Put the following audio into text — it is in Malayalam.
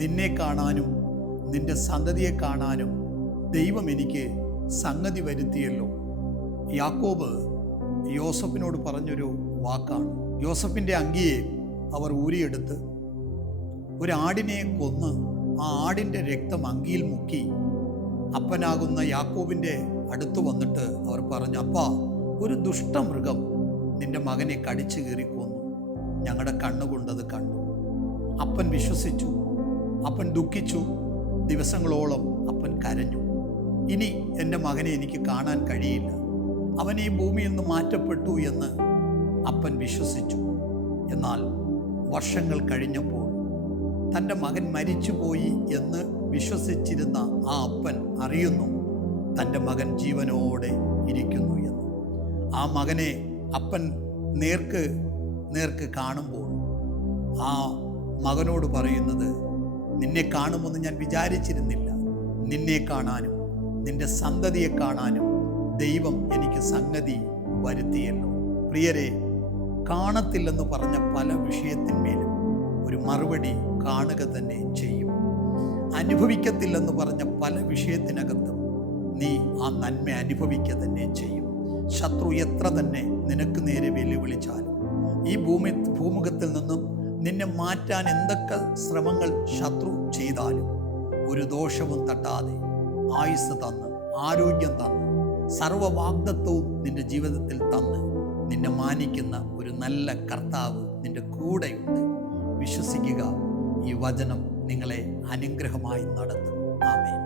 നിന്നെ കാണാനും നിന്റെ സന്തതിയെ കാണാനും ദൈവം എനിക്ക് സംഗതി വരുത്തിയല്ലോ. യാക്കോബ് യോസഫിനോട് പറഞ്ഞൊരു വാക്കാണ്. യോസഫിൻ്റെ അങ്കിയെ അവർ ഊരിയെടുത്ത് ഒരാടിനെ കൊന്ന് ആ ആടിൻ്റെ രക്തം അങ്കിയിൽ മുക്കി അപ്പനാകുന്ന യാക്കോബിൻ്റെ അടുത്ത് വന്നിട്ട് അവർ പറഞ്ഞു, അപ്പാ, ഒരു ദുഷ്ടമൃഗം നിന്റെ മകനെ കടിച്ചു കീറി കൊന്നു, ഞങ്ങളുടെ കണ്ണുകൊണ്ടത് കണ്ടു. അപ്പൻ വിശ്വസിച്ചു, അപ്പൻ ദുഃഖിച്ചു, ദിവസങ്ങളോളം അപ്പൻ കരഞ്ഞു. ഇനി എൻ്റെ മകനെ എനിക്ക് കാണാൻ കഴിയില്ല, അവൻ ഈ ഭൂമിയിൽ നിന്ന് മാറ്റപ്പെട്ടു എന്ന് അപ്പൻ വിശ്വസിച്ചു. എന്നാൽ വർഷങ്ങൾ കഴിഞ്ഞപ്പോൾ തൻ്റെ മകൻ മരിച്ചുപോയി എന്ന് വിശ്വസിച്ചിരുന്ന ആ അപ്പൻ അറിയുന്നു തൻ്റെ മകൻ ജീവനോടെ ഇരിക്കുന്നു എന്ന്. ആ മകനെ അപ്പൻ നേർക്ക് കാണുമ്പോൾ ആ മകനോട് പറയുന്നത്, നിന്നെ കാണുമെന്ന് ഞാൻ വിചാരിച്ചിരുന്നില്ല, നിന്നെ കാണാനും നിന്റെ സന്തതിയെ കാണാനും ദൈവം എനിക്ക് സംഗതി വരുത്തിയല്ലോ. പ്രിയരെ, കാണത്തില്ലെന്ന് പറഞ്ഞ പല വിഷയത്തിന്മേലും ഒരു മറുപടി കാണുക തന്നെ ചെയ്യും. അനുഭവിക്കത്തില്ലെന്ന് പറഞ്ഞ പല വിഷയത്തിനകത്തും നീ ആ നന്മ അനുഭവിക്കുക തന്നെ ചെയ്യും. ശത്രു എത്ര തന്നെ നിനക്ക് നേരെ വെല്ലുവിളിച്ചാലും, ഈ ഭൂമുഖത്തിൽ നിന്നും നിന്നെ മാറ്റാൻ എന്തൊക്കെ ശ്രമങ്ങൾ ശത്രു ചെയ്താലും ഒരു ദോഷവും തട്ടാതെ ആയുസ്സ് തന്ന്, ആരോഗ്യം തന്ന്, സർവ്വവാഗ്ദത്വവും നിന്റെ ജീവിതത്തിൽ തന്ന് നിന്നെ മാനിക്കുന്ന ഒരു നല്ല കർത്താവ് നിന്റെ കൂടെയുണ്ട്. വിശ്വസിക്കുക, ഈ വചനം നിങ്ങളെ അനുഗ്രഹമായി നടത്തും. ആമേൻ.